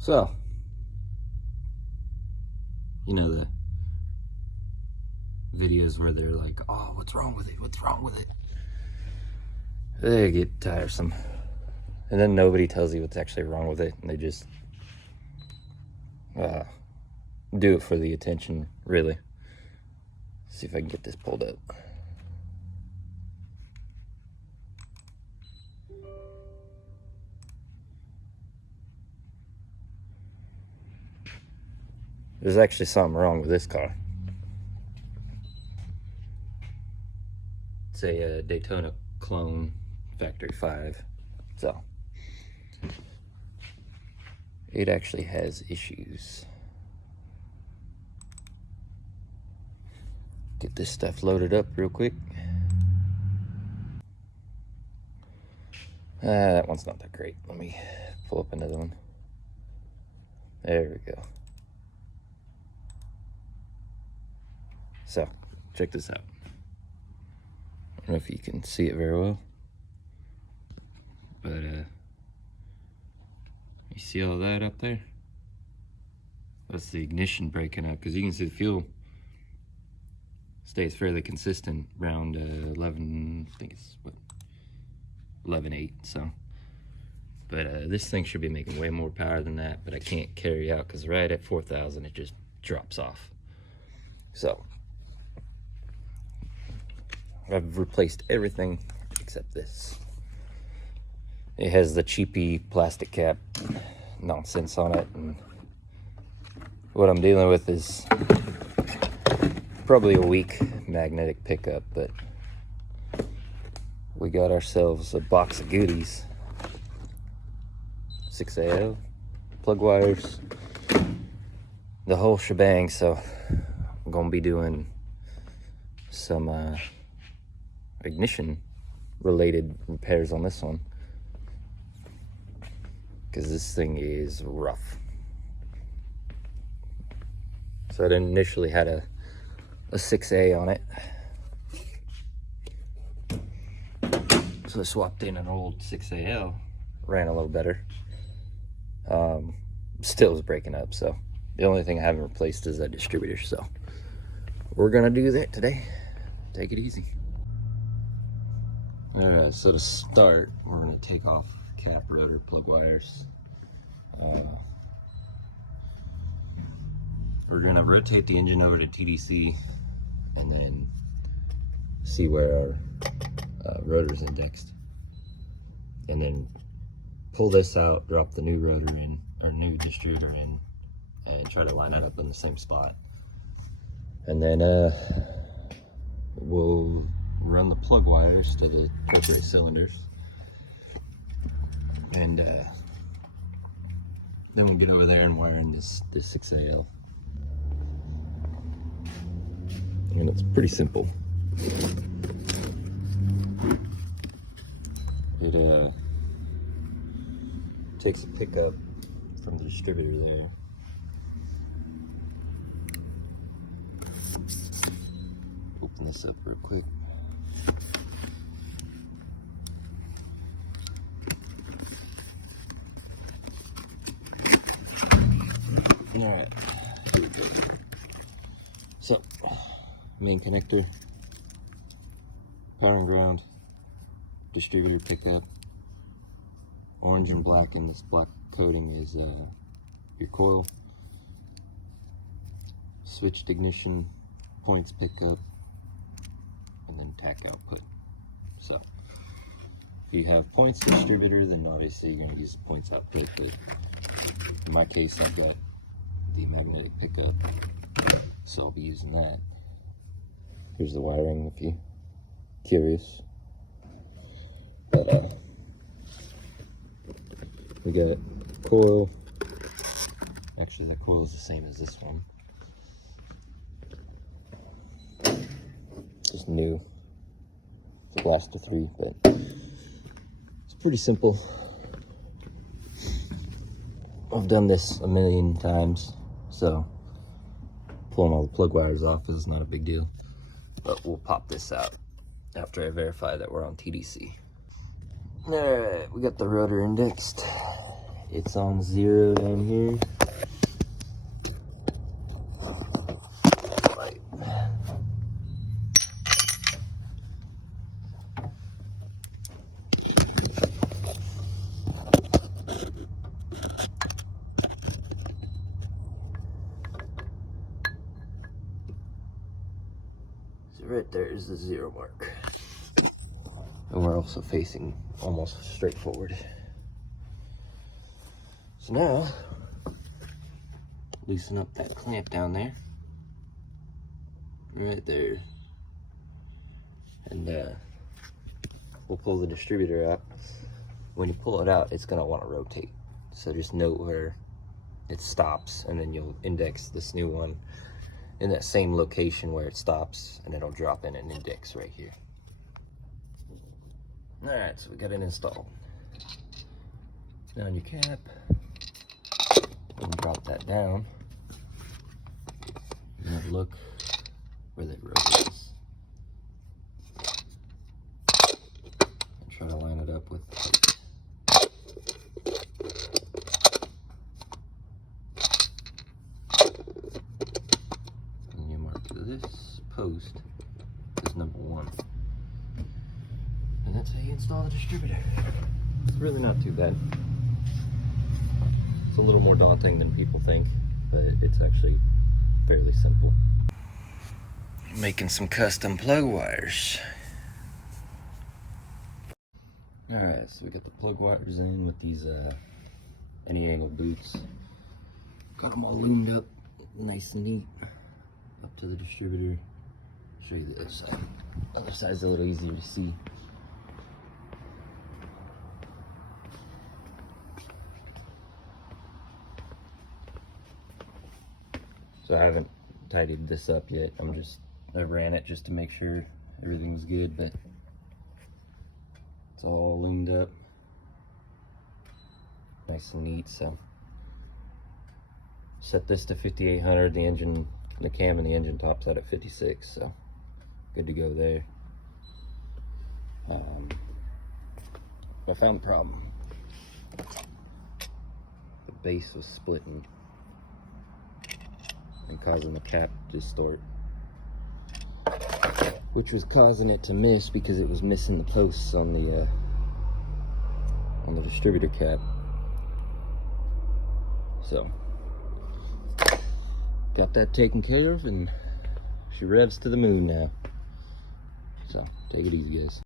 So, you know the videos where they're like, oh, what's wrong with it? What's wrong with it? They get tiresome. And then nobody tells you what's actually wrong with it. And they just do it for the attention, really. Let's see if I can get this pulled up. There's actually something wrong with this car. It's a Daytona clone, factory 5. So, it actually has issues. Get this stuff loaded up real quick. That one's not that great. Let me pull up another one. There we go. So, check this out. I don't know if you can see it very well, but you see all that up there? That's the ignition breaking up, because you can see the fuel stays fairly consistent around 11, I think it's what, 11.8, so. But this thing should be making way more power than that, but I can't carry out because right at 4,000 it just drops off. So I've replaced everything except this. It has the cheapy plastic cap nonsense on it, and what I'm dealing with is probably a weak magnetic pickup, but we got ourselves a box of goodies. 6AL, plug wires, the whole shebang. So I'm gonna be doing some ignition related repairs on this one, because this thing is rough. So it initially had a 6A on it, so I swapped in an old 6AL. Ran a little better. Still is breaking up, so the only thing I haven't replaced is that distributor. So we're gonna do that today. Take it easy. All right, so to start, we're gonna take off cap, rotor, plug wires. We're gonna rotate the engine over to TDC and then see where our rotor's indexed, and then pull this out, drop the new rotor in, or new distributor in, and try to line it up in the same spot. And then we'll run the plug wires to the appropriate cylinders, and then we'll get over there and wire in this 6AL. And it's pretty simple. It takes a pickup from the distributor there. Open this up real quick. All right, here we go. So, main connector, power and ground, distributor pickup. Orange and black in this black coating is your coil. Switched ignition, points pickup, and then tack output. So if you have points distributor, then obviously you're going to use the points output, but in my case I've got the magnetic pickup, so I'll be using that. Here's the wiring if you're curious. But we got coil. Actually, the coil is the same as this one. Just new. It's a Blaster 3, but it's pretty simple. I've done this a million times, so pulling all the plug wires off is not a big deal. But we'll pop this out after I verify that we're on TDC. Alright, we got the rotor indexed. It's on 0 down here. Right. So right there is the 0 mark. And we're also facing almost straight forward. So now, loosen up that clamp down there. Right there. And we'll pull the distributor out. When you pull it out, it's gonna wanna rotate. So just note where it stops, and then you'll index this new one in that same location where it stops, and it'll drop in an index right here. All right, so we got it installed. Down your cap, and drop that down, and then look where the rope is. And try to line it up with the pipe. And you mark this post as number 1. And that's how you install the distributor. It's really not too bad. It's a little more daunting than people think, but it's actually fairly simple. Making some custom plug wires. Alright, so we got the plug wires in with these any angle boots. Got them all loomed up nice and neat up to the distributor. Show you the other side. The other side's a little easier to see. So I haven't tidied this up yet. I ran it just to make sure everything was good, but it's all loomed up nice and neat. So set this to 5800. The engine, the cam and the engine tops out at 56, so good to go there. I found a problem. The base was splitting and causing the cap to distort, which was causing it to miss because it was missing the posts on the distributor cap. So got that taken care of, and she revs to the moon now. So take it easy, guys.